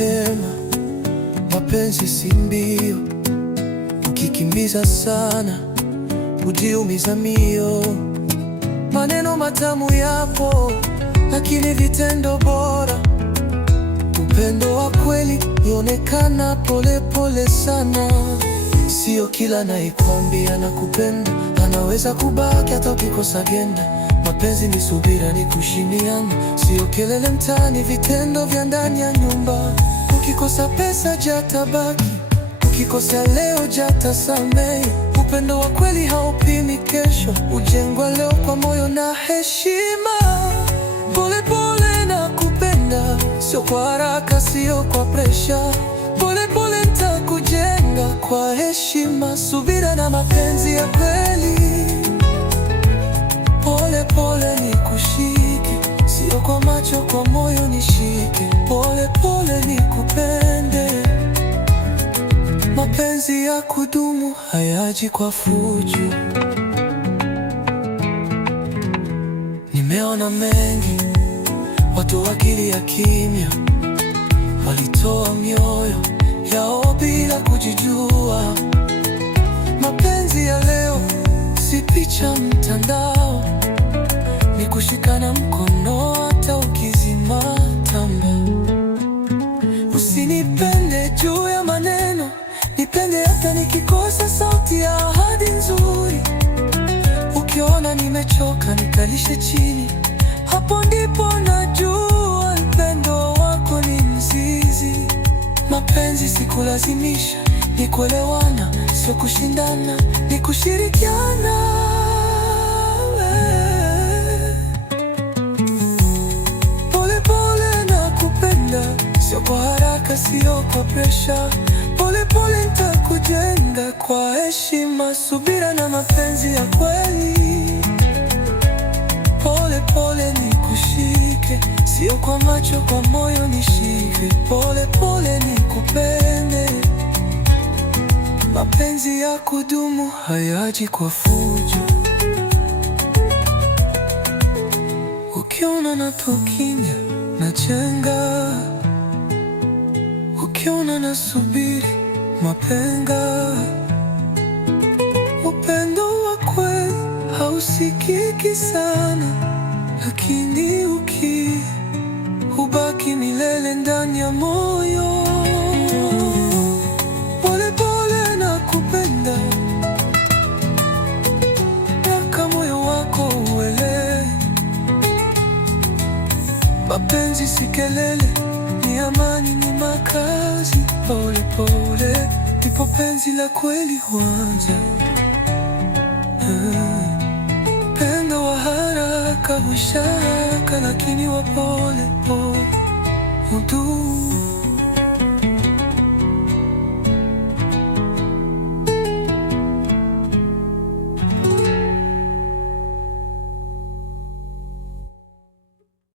mapema. Mapenzi si mbio, ukikimbiza sana hujiumiza mio. Maneno matamu yapo, lakini vitendo bora. Upendo wa kweli huonekana pole pole sana. Sio kila anayekwambia nakupenda anaweza kubaki hata ukikosa agenda. Mapenzi ni subira, ni kushindana, sio kelele mtaani, vitendo vya ndani ya nyumba. Ukikosa pesa jatabaki, ukikosa leo jatasamehe. Upendo wa kweli haupimi kesho, hujengwa leo kwa moyo na heshima. Pole pole na kupenda, sio kwa haraka, sio kwa presha. Pole pole nitakujenga kwa heshima, subira na mapenzi ya kweli. Pole pole nikushike, sio kwa macho, kwa moyo nishike. Pole pole nikupende, mapenzi ya kudumu hayaji kwa fujo. Nimeona mengi, watu wakilia kimya, walitoa mioyo yao bila kujijua. Mapenzi ya leo si picha mtandao, ni kushikana mkono hata ukizima tamba. Usinipende juu ya maneno, nipende hata nikikosa sauti ya ahadi nzuri. Ukiona nimechoka nikalishe chini, hapo ndipo najua upendo wako ni mzizi. Mapenzi si kulazimisha, ni kuelewana, sio kushindana, ni kushirikiana. Pole pole na kupenda, sio kwa haraka, sio kwa presha. Pole pole nitakujenga kwa heshima, subira na mapenzi ya kweli. Pole pole nikushike, sio kwa macho, kwa moyo nishike. Pole pole nikupende, mapenzi ya kudumu hayaji kwa fujo. Ukiona natokinya najenga, ukiona nasubiri mapenga. Upendo wa kweli hausikiki sana, lakini hubaki milele ndani ya moyo. Pole pole na kupenda, mpaka moyo wako uelewe. Mapenzi si kelele, ni amani, ni makazi. Pole pole ndipo penzi la kweli huanza. Upendo wa haraka hushaka, lakini wa pole pole hudumu.